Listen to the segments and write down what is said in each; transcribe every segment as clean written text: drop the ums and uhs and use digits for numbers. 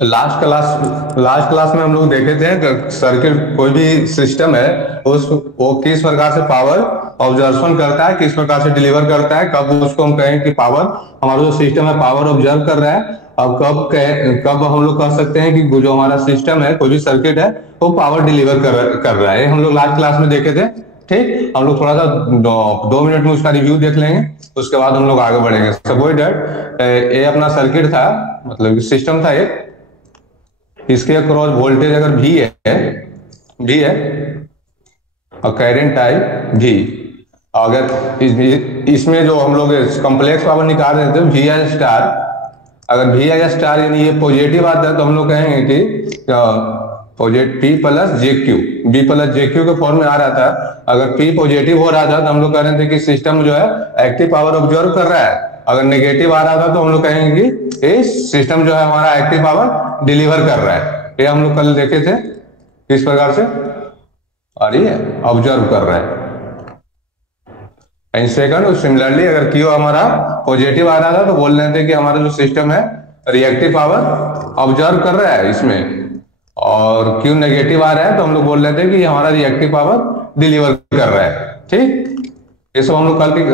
Last class में हम लोग देखे थे कि सर्किट कोई भी सिस्टम है उस वो किस प्रकार से पावर ऑब्जर्वेशन करता है, किस प्रकार से डिलीवर करता है, कब उसको हम कहें कि पावर हमारा जो सिस्टम है पावर ऑब्जर्व कर रहा है। अब कब हम लोग कह सकते हैं कि जो हमारा सिस्टम है कोई भी सर्किट है वो पावर डिलीवर कर रहा है। हम लोग लास्ट क्लास में देखे थे। ठीक, हम लोग थोड़ा सा 2 मिनट में उसका रिव्यू देख लेंगे, उसके बाद हम लोग आगे बढ़ेंगे। सपोज दैट ये अपना सर्किट था, मतलब सिस्टम था एक, इसके अक्रॉस वोल्टेज अगर भी है और करंट टाइप भी, अगर इसमें जो हम लोग कॉम्प्लेक्स पावर निकाल रहे थे वी आई स्टार, अगर वी आई स्टार यानी ये पॉजिटिव आता है तो हम लोग कहेंगे कि पॉजिटिव पी प्लस जे क्यू, बी प्लस जे क्यू के फॉर्म में आ रहा था। अगर पी पॉजिटिव हो रहा था तो हम लोग कह रहे थे कि सिस्टम जो है एक्टिव पावर ऑब्जर्व कर रहा है। अगर नेगेटिव आ रहा था तो हम लोग कहेंगे कि इस सिस्टम जो है हमारा एक्टिव पावर डिलीवर कर रहा है। ये हम लोग कल देखे थे किस प्रकार से, और ये ऑब्जर्व कर रहा है। सेकंड सिमिलरली अगर क्यू हमारा पॉजिटिव आ रहा था तो बोल रहे थे कि हमारा जो सिस्टम है रिएक्टिव पावर ऑब्जर्व कर रहा है इसमें, और क्यू नेगेटिव आ रहा है तो हम लोग बोल रहे थे कि हमारा रिएक्टिव पावर डिलीवर कर रहा है। ठीक, ये सब हम लोग कल की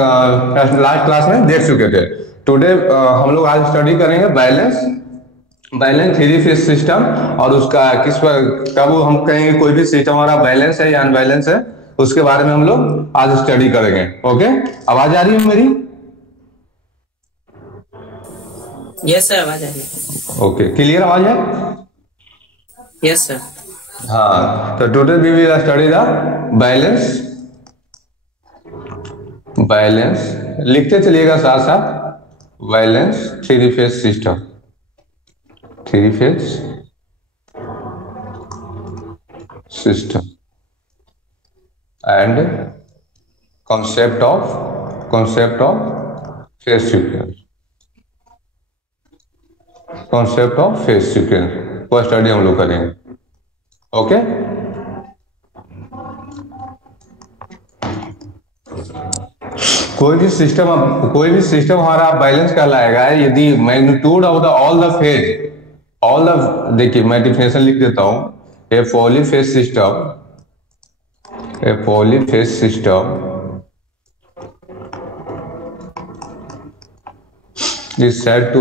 लास्ट क्लास में देख चुके थे। टुडे हम लोग आज स्टडी करेंगे बैलेंस थ्री फेज सिस्टम, और उसका किस पर कब हम कहेंगे कोई भी सिस्टम हमारा बैलेंस है या अनबैलेंस है, उसके बारे में हम लोग आज स्टडी करेंगे। ओके, आवाज आ रही है मेरी? यस सर, आवाज आ रही है। ओके, क्लियर आवाज है? Yes sir. हाँ, तो today we will study the balance लिखते चलिएगा साथ साथ, balance three phase system, three phase system and concept of phase sequence, concept of phase sequence को स्टडी हम लोग करेंगे। ओके, कोई भी सिस्टम हमारा बैलेंस कहलाएगा यदि magnitude of the all the देखिए मैं डिफिनेशन लिख देता हूं। A polyphase system is said to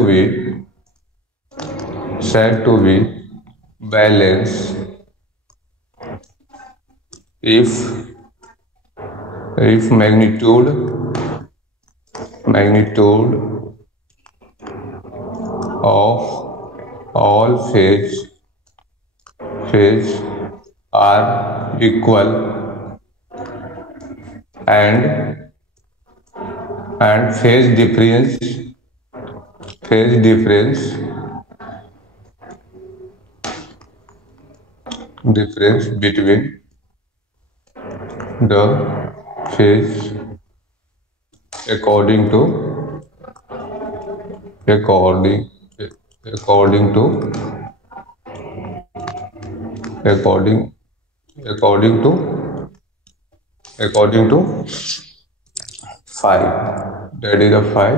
be balanced if magnitude of all phase are equal and phase difference between the phase according to phi, that is the phi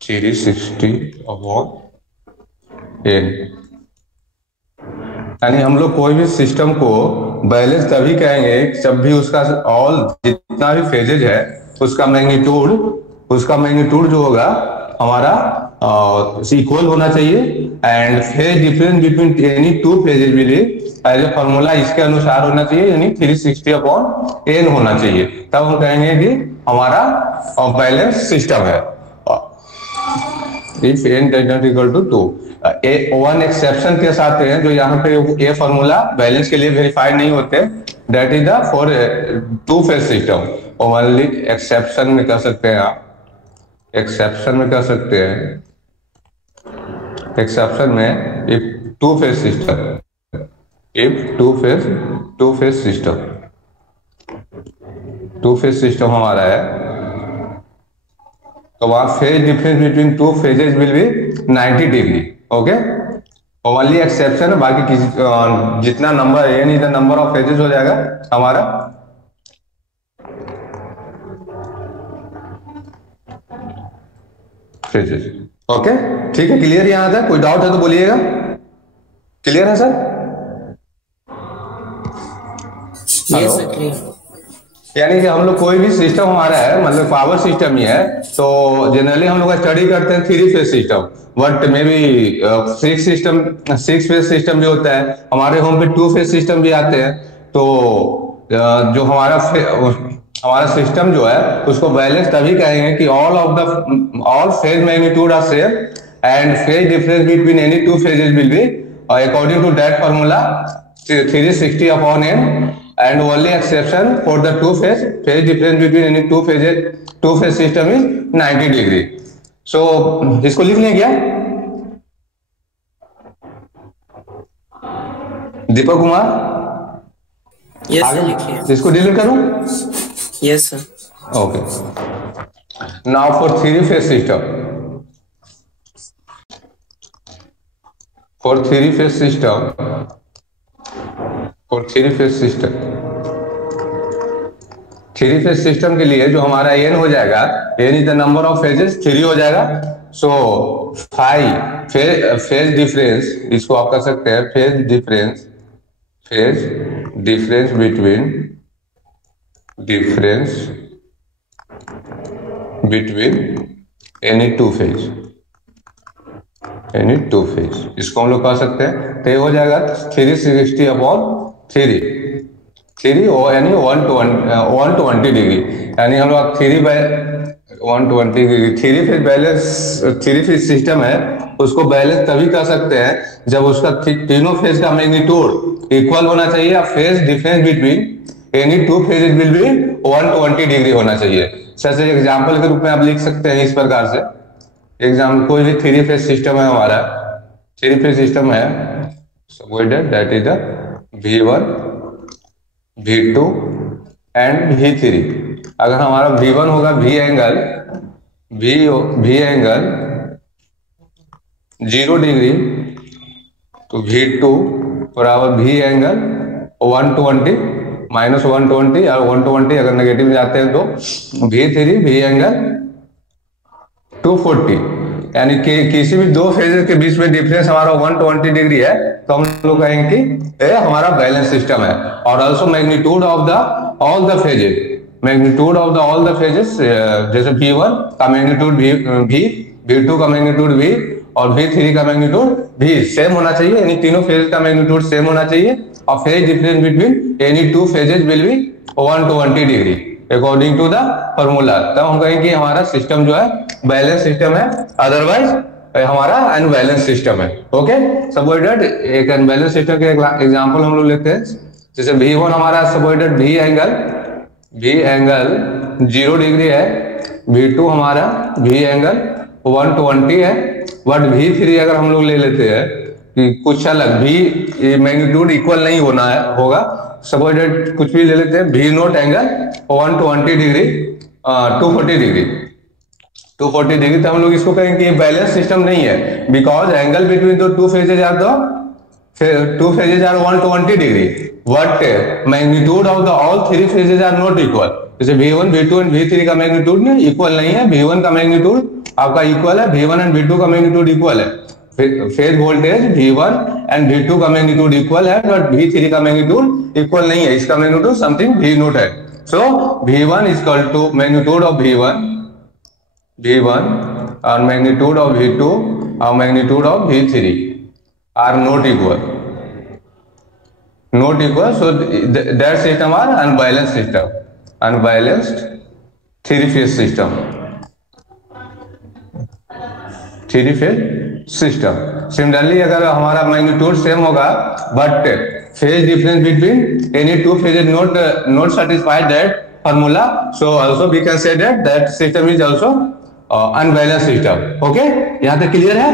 360/n। यानी हम लोग कोई भी सिस्टम को balance तभी कहेंगे जब भी उसका जितना भी फेजेज है उसका मैग्नीट्यूड जो होगा हमारा इक्वल होना चाहिए, and phase difference between any two phases भी एज ए फॉर्मूला इसके अनुसार होना चाहिए, यानी 360/n होना चाहिए। तब हम कहेंगे कि हमारा बैलेंस सिस्टम है। If n does not equal to 2, one exception के साथ है जो यहाँ पे ये फॉर्मूला बैलेंस के लिए वेरीफाइड नहीं होते, that is the for two phase system. Only exception में कह सकते हैं आप, एक्सेप्शन में इफ टू फेज सिस्टम हमारा है तो वहां phase difference between two phases will B 90 degree. Okay, only exception है, बाकी किसी जितना नंबर है यानी द नंबर ऑफ फेजेस हो जाएगा हमारा। फेजेस ओके, ठीक है, क्लियर यहां तक? कोई डाउट है तो बोलिएगा। क्लियर है sir? Yes hello. Sir, clear. यानी कि हम लोग कोई भी सिस्टम हमारा है, मतलब पावर सिस्टम ही है, तो जनरली हम लोग स्टडी करते हैं 3 phase system, but may be 6 phase system भी होता है, हमारे होम पे 2 फेज सिस्टम भी आते हैं। तो जो हमारा सिस्टम जो है उसको बैलेंस तभी कहेंगे कि all phase magnitude are same and phase difference between any 2 phases will be according to that formula 360 upon n, and only exception for the phase difference between any two phase system is 90 degree. So इसको लिख लें क्या Deepak Kumar? Yes sir, आगे लिखिए। इसको delete करूं? Yes sir. Okay, now for 3 phase system, for 3 phase system, for 3 phase system, 3 phase system के लिए जो हमारा एन हो जाएगा, N is the number of phases, 3 हो जाएगा। सो 5 फेज डिफरेंस, इसको आप कर सकते हैं phase difference between any two phase, इसको हम लोग कह सकते हैं। तो ये हो जाएगा 360 अपॉन 3 यानी 120 डिग्री, यानी हम लोग 120 डिग्री। 3 फेज सिस्टम है, उसको बैलेंस तभी कर सकते हैं जब उसका तीनों फेज का मैग्नीट्यूड इक्वल होना चाहिए, या phase difference between any 2 phases will be 120 degree होना चाहिए। सर एग्जाम्पल के रूप में आप लिख सकते हैं इस प्रकार से, कोई भी 3 फेज सिस्टम है हमारा, 3 फेज सिस्टम है, that is the V1, V2 and V3। अगर हमारा V1 होगा V एंगल 0 डिग्री, तो V2 बराबर V एंगल 120 -120, या 120 अगर नेगेटिव जाते हैं तो V3 V एंगल 240, यानी कि किसी भी 2 फेजेस के बीच में डिफरेंस हमारा 120 डिग्री है, तो हम लोग कहेंगे कि ये हमारा बैलेंस सिस्टम है। और also magnitude of the all the phases, जैसे V1 का मैग्नीट्यूड V, V2 का मैग्नीट्यूड V और V3 का मैग्नीट्यूड V सेम होना चाहिए, यानी तीनों फेज का मैग्नीट्यूड सेम होना चाहिए, और phase difference between any 2 phases will be 120 degree according to the formula. तब हम कहेंगे कि हमारा सिस्टम जो है बैलेंस सिस्टम है, अदरवाइज हमारा अनबैलेंस सिस्टम है। ओके, सपोर्टेड एक अनबैलेंस सिस्टम के एग्जांपल हम लोग लेते हैं, जैसे V1 हमारा सपोर्टेड V एंगल 0 डिग्री है, V2 हमारा V एंगल 120 है, बट V3 अगर हम लोग ले लेते हैं कि कुछ अलग V मैग्नीट्यूड इक्वल नहीं होगा, सपोर्टेड कुछ भी ले लेते हैं, V0 एंगल 120 डिग्री 240 डिग्री, तो हम लोग इसको कहेंगे कि बैलेंस सिस्टम नहीं है, because angle between the 2 phases are 120 degree, but magnitude of the all 3 phases are not equal. जैसे V1, V2 एंड V3 का मैग्नीट्यूड में इक्वल नहीं है, V1 का मैग्नीट्यूड आपका इक्वल है, V1 एंड V2 का मैग्नीट्यूड इक्वल है, phase voltage V1 and V2 का मैग्नीट्यूड इक्वल है, बट V3 का मैग्नीट्यूड इक्वल नहीं है, इसका मैग्नीट्यूड समथिंग V0 है। So V1 is equal to magnitude of V1 और magnitude of V2 और magnitude of V3 are not equal, so that system are unbalanced 3 phase system। Similarly अगर हमारा magnitude same होगा, but phase difference between any 2 phases not satisfied that formula, so also we can say that system is also unbalance system. Okay, यहां तक clear है?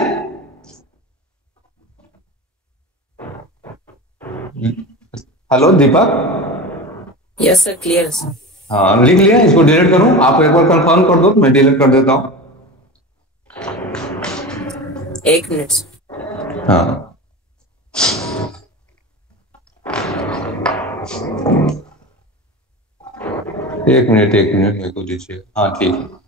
Hello Deepak? Yes sir, clear sir. हाँ, लिख लिया, इसको डिलीट करूं? आप एक बार कंफर्म कर दो, मैं डिलीट कर देता हूं। 1 मिनट। हाँ, एक मिनट मेरे को दीजिए। हाँ ठीक है।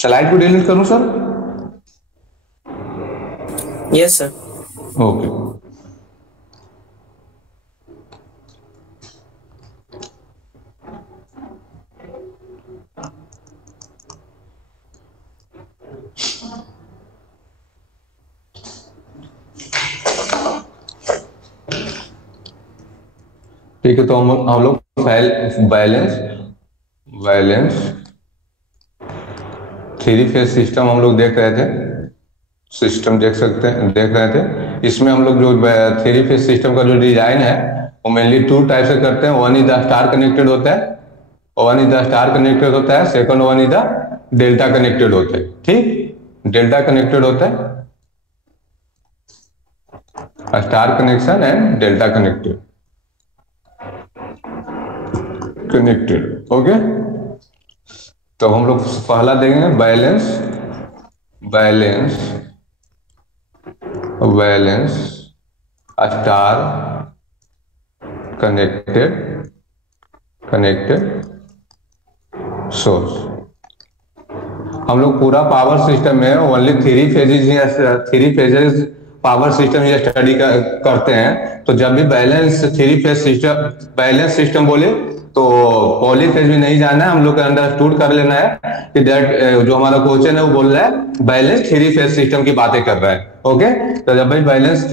स्लाइड को डिलीट करूं सर? Yes, sir. ओके। ठीक है, तो हम लोग balance balance three phase system हम लोग देख रहे थे, सिस्टम देख रहे थे। इसमें हम लोग जो थ्री फेज सिस्टम का जो डिजाइन है वो मेनली टू टाइप से करते हैं। One is the star connected होता है, second one is the delta connected होता है। ठीक, डेल्टा कनेक्टेड होता है, star connection and delta connected. Okay, तो हम लोग पहला देंगे बैलेंस स्टार कनेक्टेड सोर्स। हम लोग पूरा पावर सिस्टम में only three phases power system ये स्टडी करते हैं। तो जब भी बैलेंस सिस्टम बोले तो पॉली फेज भी नहीं जाना है, हम लोग को अंडरस्टूड कर लेना है कि दैट जो हमारा क्वेश्चन है वो बोल रहा है बैलेंस थ्री फेज सिस्टम की बातें कर रहा है। ओके, तो जब भाई बैलेंस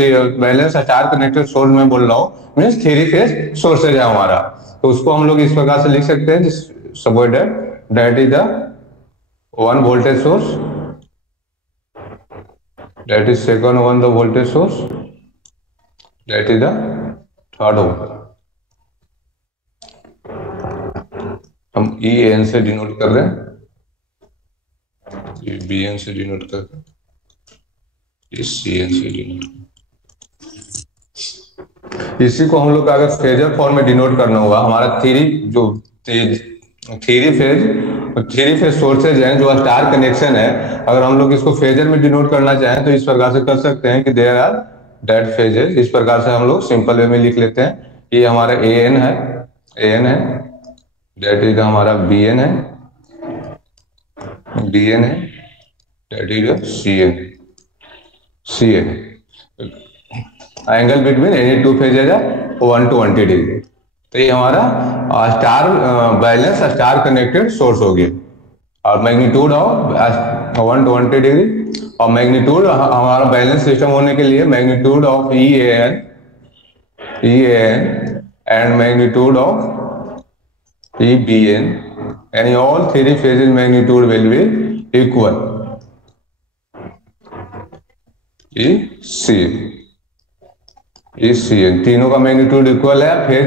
स्टार कनेक्टेड सोर्स में बोल रहा हूँ मीन्स थ्री फेज सोर्सेज है हमारा, तो उसको हम लोग इस प्रकार से लिख सकते हैं, that is the one voltage source, that is second one the voltage source, that is the third one। हम EN से डिनोट कर रहे हैं, ये BN से डिनोट कर रहे हैं, इस CN से डिनोट। इसी को हम लोग का अगर फेजर फॉर्म में डिनोट करना होगा, हमारा थ्री फेज सोर्सेज हैं जो स्टार कनेक्शन है, अगर हम लोग इसको फेजर में डिनोट करना चाहें तो इस प्रकार से कर सकते हैं कि देयर आर डेट फेजेस। इस प्रकार से हम लोग सिंपल वे में लिख लेते हैं। ये हमारा AN है, डेट इज हमारा BN है, that is CN। Angle between any two phases है 120 डिग्री। तो ये हमारा बैलेंस स्टार कनेक्टेड सोर्स हो गया, और मैग्नीट्यूड ऑफ 120 डिग्री, और मैग्नीट्यूड हमारा बैलेंस सिस्टम होने के लिए magnitude of EAN and magnitude of EBN, यानी all three phases magnitude will be equal. ECN तीनों का मैग्नीट्यूड इक्वल है, phase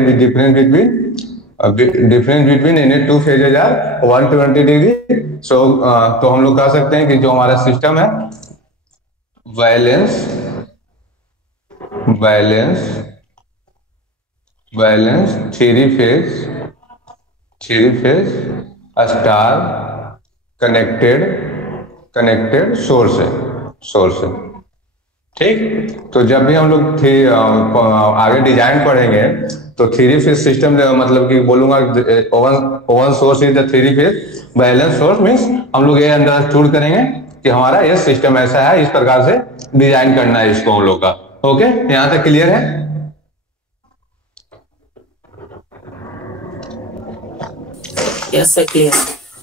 difference between any two phases are 120 degree. तो हम लोग कह सकते हैं कि जो हमारा सिस्टम है balance three phase star connected source है। ठीक, तो जब भी हम लोग आगे डिजाइन पढ़ेंगे तो थ्री फेज सिस्टम मतलब कि बोलूंगा one source is the three phase balance source, means हम लोग ये अंडरस्टूड करेंगे कि हमारा ये सिस्टम ऐसा है, इस प्रकार से डिजाइन करना है इसको हम लोग का। ओके, यहां तक क्लियर है? Yes, sir. Clear.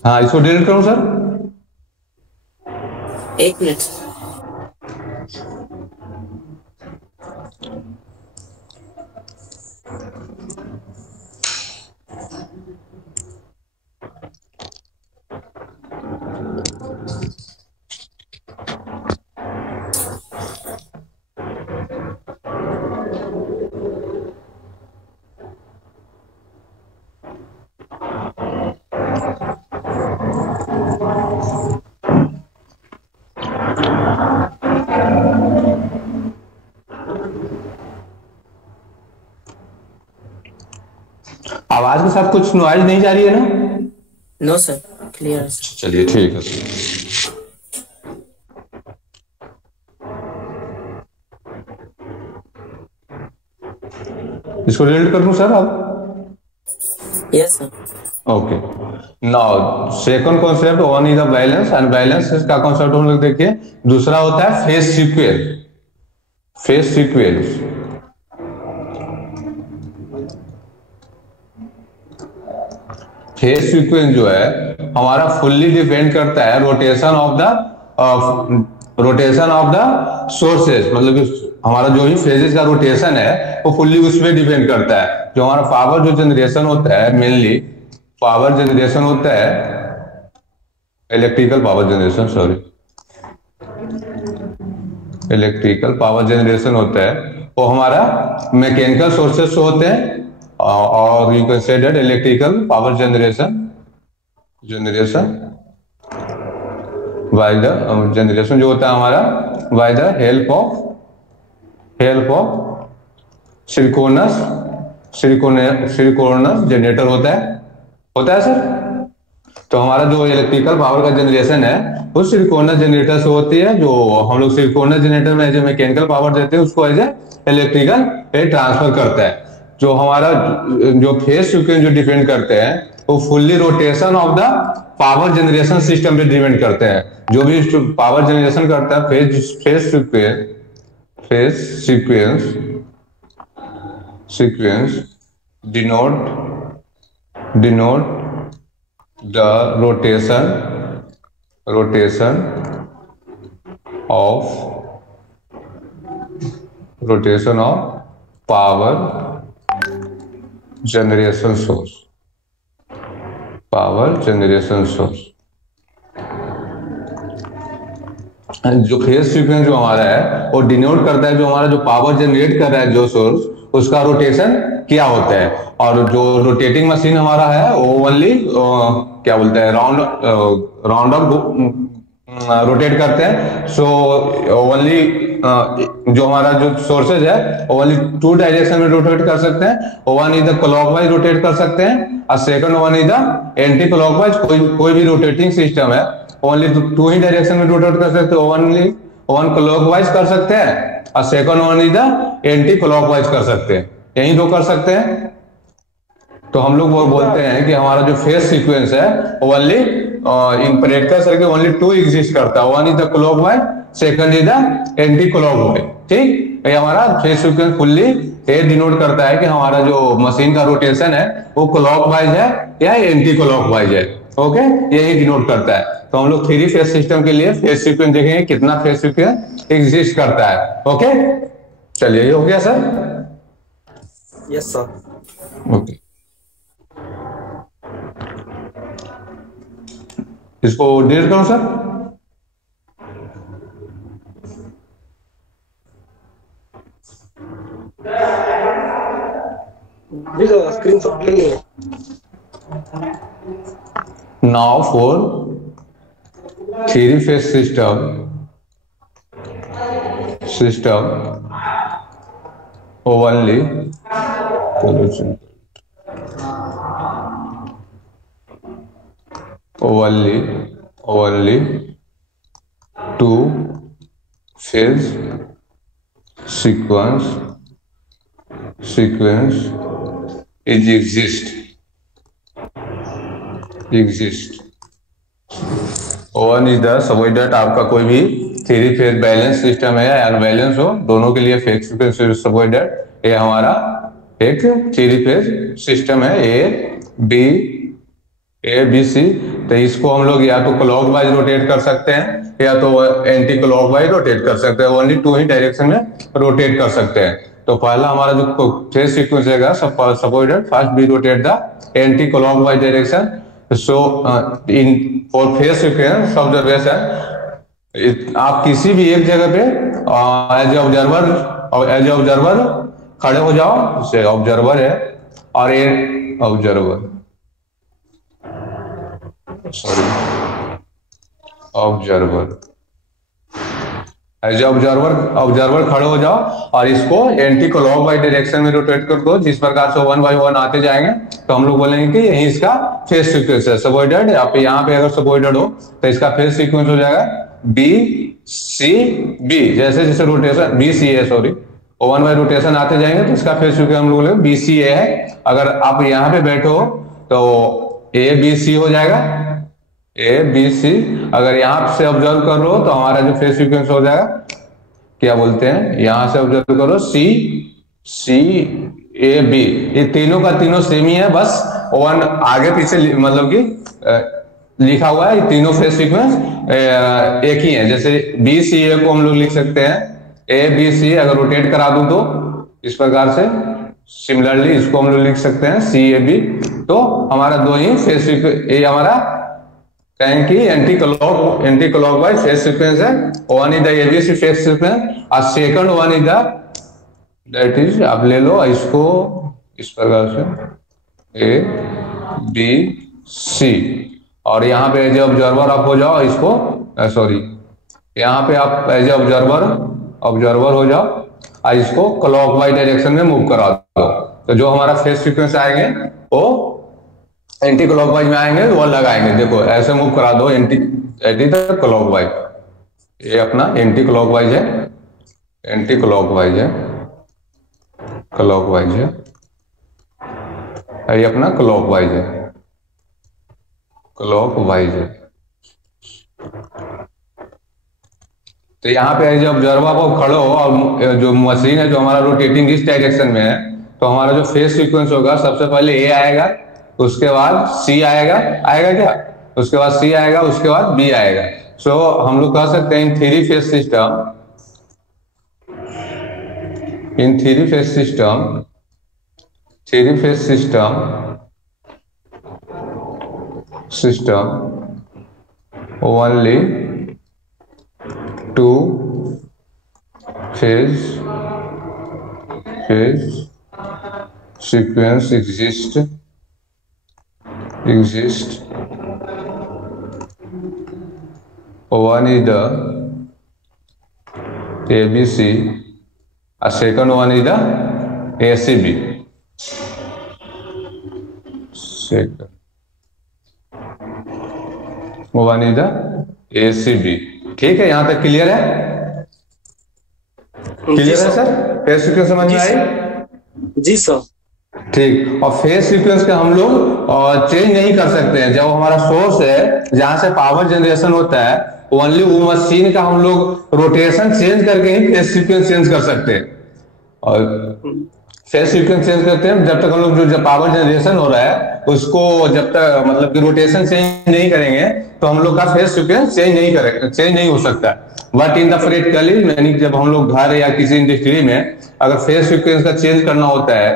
हाँ, इसको डिलीट करूं सर? एक मिनट। आवाज के साथ कुछ नॉइज नहीं जा रही है ना? No sir, clear. चलिए ठीक है। इसको डिलीट कर दूं सर अब? Yes, sir. Okay, now second concept one is the balance, and balance का कॉन्सेप्ट हम लोग देखिए। दूसरा होता है phase sequence. Phase sequence phase sequence जो है हमारा फुल्ली डिपेंड करता है रोटेशन ऑफ द सोर्सेज, मतलब कि हमारा जो ही फेजेस का रोटेशन है वो फुल्ली उस पर डिपेंड करता है। जो हमारा पावर जो जनरेशन होता है, मेनली पावर जनरेशन होता है, electrical power generation, sorry, electrical power generation होता है वो हमारा मैकेनिकल सोर्सेस से होते हैं, और you can say that electrical power generation by the generation जो होता है हमारा by the help of synchronous generator होता है सर। तो हमारा जो इलेक्ट्रिकल पावर का जनरेशन है वो सिलिकॉनस जनरेटर से होती है। जो हम लोग सिलिकॉनस जनरेटर में जो मैकेनिकल पावर देते हैं उसको एज ए इलेक्ट्रिकल ट्रांसफर करता है। जो हमारा जो फेज सीक्वेंस जो डिपेंड करते हैं वो fully rotation of the power generation system पे डिपेंड करते हैं। जो भी पावर जनरेशन करता है phase sequence denote the rotation of power generation source जो फेज सीक्वेंस जो हमारा है वो डिनोट करता है जो हमारा जो पावर जनरेट कर रहा है जो सोर्स, उसका रोटेशन क्या होता है। और जो रोटेटिंग मशीन हमारा है वो ओनली क्या बोलते हैं राउंड ऑफ रोटेट करते हैं। सो ओनली जो हमारा जो सोर्सेज है ओनली 2 डायरेक्शन में रोटेट कर सकते हैं। One is the clockwise rotate कर सकते हैं और second one is the anti clockwise. कोई भी रोटेटिंग सिस्टम है ओनली 2 ही डायरेक्शन में रोटेट कर सकते हैं। ओनली वन क्लॉकवाइज कर सकते हैं और second one is the anti clockwise कर सकते हैं, यही 2 कर सकते हैं। तो हम लोग वो बोलते हैं कि हमारा जो फेज सीक्वेंस है only in practical circuit only 2 exist करता है। One is the clockwise, second is the anti clockwise. ठीक, ये हमारा फेज सीक्वेंस फुल्ली ये डिनोट करता है कि हमारा जो मशीन का रोटेशन है वो क्लॉकवाइज है या एंटी क्लॉकवाइज है। ओके, यही डिनोट करता है। तो हम लोग 3 फेज सिस्टम के लिए फेज सीक्वेंस देखेंगे कितना फेज सीक्वेंस एग्जिस्ट करता है। ओके, चलिए, ये हो गया सर। Yes, sir. ओके, इसको डिलीट करो सर। Screenshot ले लिए। Now for 3-phase system only two-phase sequence exist. One is the subordinate. आपका कोई भी 3 फेज बैलेंस सिस्टम है या अनबैलेंस हो, दोनों के लिए फेज सीक्वेंस सबोइडेट। ये हमारा एक 3 फेज सिस्टम है, ए बी सी। तो इसको हम लोग या तो क्लॉकवाइज रोटेट कर सकते हैं या तो एंटी क्लॉकवाइज रोटेट कर सकते हैं। ओनली 2 ही डायरेक्शन में रोटेट कर सकते हैं। तो पहला हमारा जो फेज सीक्वेंस है subordinate, first be rotate the anti clockwise direction. So in for phase sequence observation आप किसी भी एक जगह पे एज ए ऑब्जर्वर खड़े हो जाओ। जैसे ऑब्जर्वर है और ये ऑब्जर्वर एज ऑब्जर्वर खड़े हो जाओ और इसको एंटी क्लॉकवाइज डायरेक्शन में रोटेट कर दो। जिस प्रकार से 1 बाय 1 आते जाएंगे तो हम लोग बोलेंगे कि यही इसका फेज सीक्वेंस है सबोइडेड। आप यहाँ पे अगर सबोइडेड हो तो इसका फेज सीक्वेंस हो जाएगा बी सी बी। जैसे जैसे rotation B C A, sorry, 1 by rotation आते जाएंगे तो इसका फेज सीक्वेंस हम लोग बोलेंगे बी सी ए है। अगर आप यहाँ पे बैठे हो तो ए बी सी हो जाएगा, ए बी सी। अगर यहां से ऑब्जर्व कर रहे हो तो हमारा जो फेज सीक्वेंस हो जाएगा, क्या बोलते हैं, यहां से ऑब्जर्व करो सी सी ए बी, ये तीनों का तीनों सेम ही है, बस वन आगे पीछे मतलब कि लिखा हुआ है। ये तीनों फेज सीक्वेंस एक ही है। जैसे बी सी ए को हम लोग लिख सकते हैं ए बी सी, अगर रोटेट करा दूं तो इस प्रकार से। सिमिलरली इसको हम लोग लिख सकते हैं सी ए बी। तो हमारा दो ही फेज सीक्वेंस, ये हमारा कहें कि एंटी क्लॉकवाइज फेज सीक्वेंस है। One is the ABC phase sequence और second one is the that is, आप ले लो इसको इस प्रकार से ए बी सी, और यहाँ पे एज ऑब्जर्वर आप हो जाओ इसको, सॉरी यहाँ पे आप एज ऑब्जर्वर हो जाओ और इसको क्लॉकवाइज डायरेक्शन में मूव करा दो। तो जो हमारा फेज सीक्वेंस आएंगे वो एंटी क्लॉकवाइज में आएंगे, वो लगाएंगे। देखो ऐसे मूव करा दो एंटी क्लॉकवाइज, ये अपना एंटी क्लॉकवाइज है, एंटी क्लॉकवाइज है, क्लॉकवाइज है, ये अपना क्लॉकवाइज है, क्लॉकवाइज है। तो यहाँ पे जब ऑब्जर्वर को खड़ो और जो मशीन है जो हमारा रोटेटिंग इस डायरेक्शन में है, तो हमारा जो फेज सीक्वेंस होगा सबसे पहले ए आएगा, उसके बाद सी आएगा क्या, उसके बाद सी आएगा, उसके बाद बी आएगा। सो हम लोग कह सकते हैं three phase system, in three phase system only two phase sequence exist one is the ABC, a second one is the ACB, second one is the ACB। ठीक है, यहां तक क्लियर है? क्लियर है सर? फेज सीक्वेंस समझ में आई? जी sir. ठीक। और फेज सीक्वेंस के हम लोग चेंज नहीं कर सकते हैं। जब हमारा सोर्स है जहां से पावर जनरेशन होता है, ओनली वो मशीन का हम लोग रोटेशन चेंज करके ही फेज सीक्वेंस चेंज कर सकते हैं। और फेज सीक्वेंस चेंज करते हैं जब तक हम लोग जो जब पावर जनरेशन हो रहा है उसको जब तक मतलब कि रोटेशन चेंज नहीं करेंगे तो हम लोग का फेज सीक्वेंस चेंज नहीं हो सकता। बट इन द प्रैक्टिकली यानी जब हम लोग घर या किसी इंडस्ट्री में अगर फेज सीक्वेंस का चेंज करना होता है,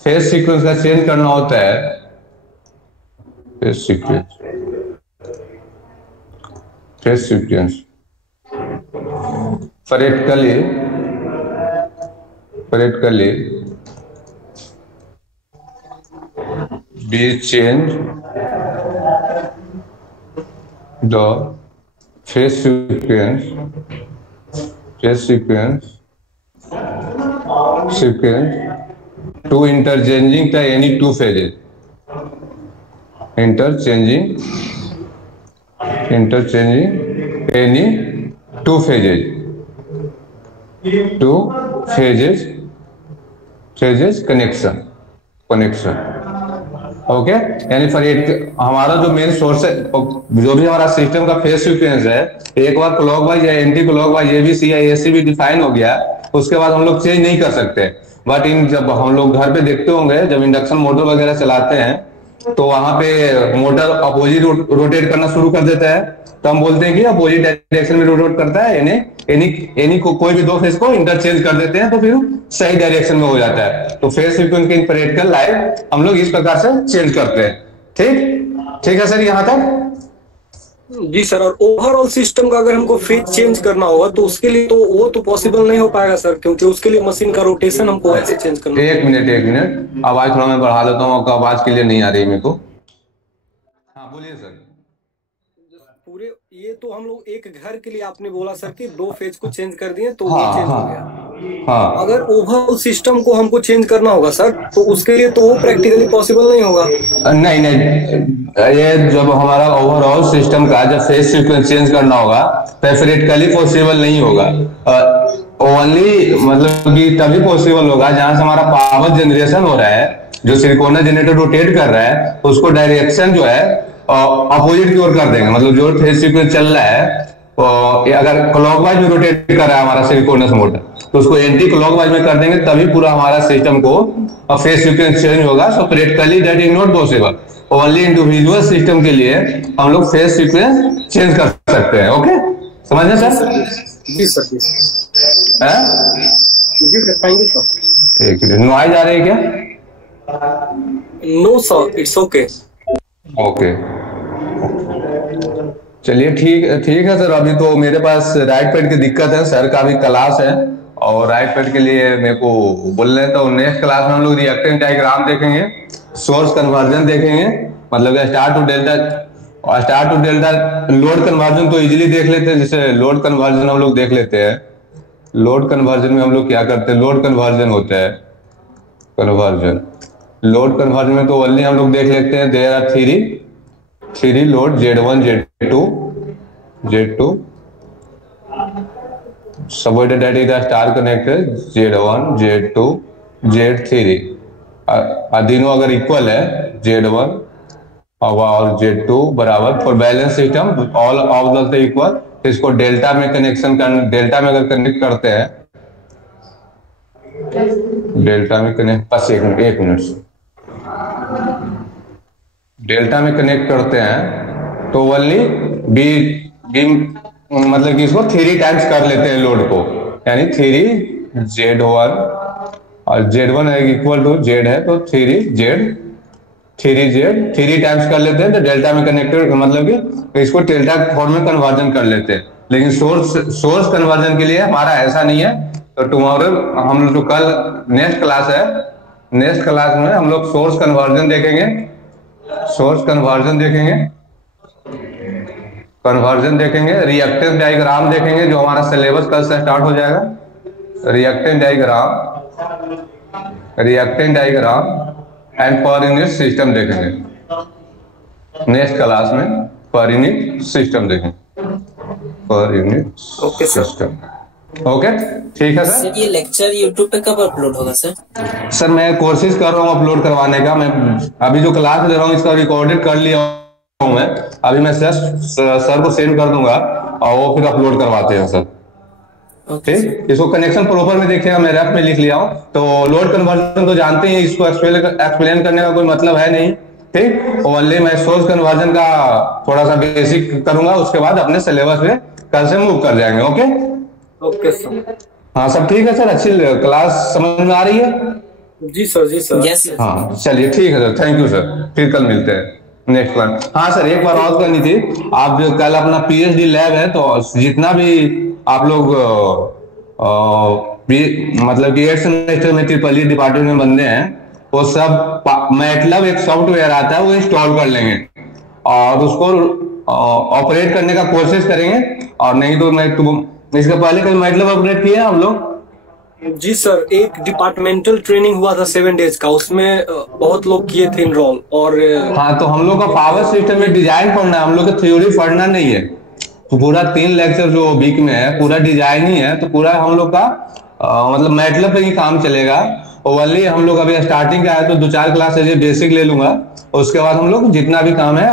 phase sequence practically be change the phase sequence to interchanging the any two phases, interchanging any two phases connection। Okay, यानी फॉर हमारा जो मेन सोर्स है, जो भी हमारा सिस्टम का फेज सीक्वेंस है, एक बार क्लॉकवाइज या एंटी क्लॉकवाइज एबीसी या एसीबी डिफाइन हो गया, उसके बाद हम लोग चेंज नहीं कर सकते। बट जब हम लोग घर पे देखते होंगे, जब इंडक्शन मोटर वगैरह चलाते हैं तो वहां पे मोटर अपोजिट रोटेट करना शुरू कर देता है, तो हम बोलते हैं कि अपोजिट डायरेक्शन में रोटेट करता है, यानी कोई भी दो फेज को इंटरचेंज कर देते हैं तो फिर सही डायरेक्शन में हो जाता है। तो फेज सीक्वेंस की प्रैक्टिकल लाइफ हम लोग इस प्रकार से चेंज करते हैं। ठीक है सर, यहाँ तक? जी सर। और ओवरऑल सिस्टम का अगर हमको फेज चेंज करना होगा तो उसके लिए तो वो तो पॉसिबल नहीं हो पाएगा सर, क्योंकि उसके लिए मशीन का रोटेशन हमको ऐसे चेंज करना। एक मिनट आवाज थोड़ा मैं बढ़ा लेता हूँ, आवाज क्लियर नहीं आ रही मेरे को। हाँ बोलिए सर। पूरे ये तो हम लोग एक घर के लिए आपने बोला सर कि दो फेज को चेंज कर दिए तो वो चेंज हो गया। हाँ। अगर ओवरऑल सिस्टम को हमको चेंज करना होगा सर तो उसके लिए तो वो प्रैक्टिकली पॉसिबल नहीं होगा। नहीं, ये जब हमारा ओवरऑल सिस्टम का जब फेज सीक्वेंस चेंज करना होगा तो प्रैक्टिकली पॉसिबल नहीं होगा। ओनली मतलब कि तभी पॉसिबल होगा जहां से हमारा पावर जनरेशन हो रहा है जो सिलिकॉनस जनरेटर रोटेट कर रहा है उसको डायरेक्शन जो है अपोजिट की ओर कर देंगे, मतलब जो फेज सीक्वेंस चल रहा है अगर क्लॉकवाइज में रोटेट कर रहा है हमारा सिलिकॉनस मोटर तो उसको एंटी क्लॉकवाइज में कर देंगे, तभी पूरा हमारा सिस्टम को फेज सीक्वेंस चेंज होगा। So practically that is not possible, only individual system के लिए हम लोग फेज सीक्वेंस चेंज कर सकते हैं। ओके, समझे सर? जी सर, जी सर, थैंक यू सर। एक मिनट, नॉइज आ रही है क्या? No sir, it's okay. Okay, चलिए ठीक है सर। अभी तो मेरे पास राइट पैड की दिक्कत है, सर का भी क्लास है और राइट पैड के लिए मेरे को बोल रहे हैं, तो नेक्स्ट क्लास में हम लोग रिएक्टेंस डायग्राम देखेंगे, सोर्स कन्वर्जन देखेंगे, मतलब star to delta load conversion तो इजीली देख लेते हैं, जैसे लोड कन्वर्जन हम लोग देख लेते हैं। लोड कन्वर्जन में हम लोग क्या करते हैं, लोड कन्वर्जन होता है लोड कन्वर्जन में तो ओनली हम लोग देख लेते हैं there are three load Z1 Z2 supported that is the star connected Z1 Z2 Z3 तीनों अगर इक्वल है Z1 और Z2 बराबर for balance system all of the equal, इसको डेल्टा में डेल्टा में अगर कनेक्ट करते हैं, डेल्टा में कनेक्ट बस एक मिनट डेल्टा में कनेक्ट करते हैं तो ओनली बी मतलब कि इसको 3 टाइम्स कर लेते हैं लोड को, यानी 3 Z1 और Z1 इक्वल टू Z है तो 3 टाइम्स कर लेते हैं, तो डेल्टा में कनेक्टेड मतलब कि इसको डेल्टा फॉर्म में कन्वर्जन कर लेते हैं। लेकिन सोर्स कन्वर्जन के लिए हमारा ऐसा नहीं है। तो टुमारो हम लोग, जो कल नेक्स्ट क्लास है, नेक्स्ट क्लास में हम लोग सोर्स कन्वर्जन देखेंगे, रिएक्टेंस डायग्राम देखेंगे, जो हमारा सिलेबस कल से स्टार्ट हो जाएगा। Reactance diagram and per unit system देखेंगे नेक्स्ट क्लास में। पर यूनिट सिस्टम देखेंगे, पर यूनिट सिस्टम। ओके, ठीक है सर। ये लेक्चर यूट्यूब पे कब अपलोड होगा सर? सर मैं कोशिश कर रहा हूँ अपलोड करवाने का। मैं अभी जो क्लास ले रहा हूँ इसका रिकॉर्डेड कर लिया हूँ मैं, अभी मैं सर को सेंड कर दूंगा और वो फिर अपलोड करवाते हैं सर। ठीक, इसको कनेक्शन प्रॉपर में देखिएगा, मैं रैप में लिख लिया हूँ। तो लोड कन्वर्जन तो जानते हैं, इसको एक्सप्लेन करने का कोई मतलब है नहीं। ठीक, ओनली मैं सोर्स कन्वर्जन का थोड़ा सा बेसिक करूंगा, उसके बाद अपने सिलेबस में कल से मूव कर जाएंगे। Okay sir. हाँ सब ठीक है सर, अच्छी क्लास समझ में आ रही है? जी सर। Yes sir. हाँ चलिए ठीक है सर, थैंक यू सर, फिर कल मिलते हैं नेक्स्ट क्लास। हाँ सर, एक बार और करनी थी, आप जो कल अपना PhD लैब है तो जितना भी आप लोग मतलब कि 8th सेमेस्टर में ट्रिपल ई डिपार्टमेंट में बंदे हैं, वो सब मैटलब एक सॉफ्टवेयर आता है वो इंस्टॉल कर लेंगे और उसको ऑपरेट करने का कोशिश करेंगे। और नहीं तो मैं इसके पहले कभी मैटलब ऑपरेट किया हम लोग? जी सर, एक डिपार्टमेंटल ट्रेनिंग हुआ था 7 डेज का, उसमें बहुत लोग किए थे इनरोल। और हाँ, तो हम लोग का पावर सिस्टम में डिजाइन पढ़ना है, हम लोग का थ्योरी पढ़ना नहीं है। तो पूरा 3 लेक्चर जो वीक में है पूरा डिजाइन ही है, तो पूरा हम लोग का मतलब मैटलब पे ही काम चलेगा। ओनली हम लोग अभी स्टार्टिंग का है तो 2-4 क्लास बेसिक ले लूंगा, उसके बाद हम लोग जितना भी काम है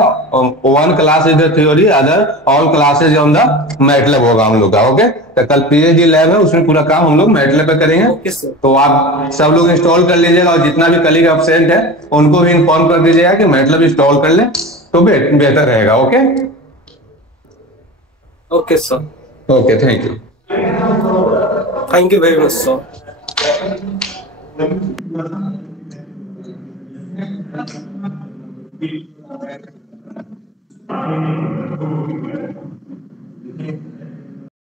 1 class is the theory, other all classes on the MATLAB होगा हम लोग का। ओके, तो कल PhD लैब है, उसमें पूरा काम हम लोग मैटलब पे करेंगे। Okay sir. तो आप सब लोग इंस्टॉल कर लीजिएगा और जितना भी कलीग एब्सेंट है उनको भी इन्फॉर्म कर दीजिएगा कि मैटलब इंस्टॉल कर ले तो बेहतर रहेगा। Okay okay sir. Okay, thank you very much sir. You.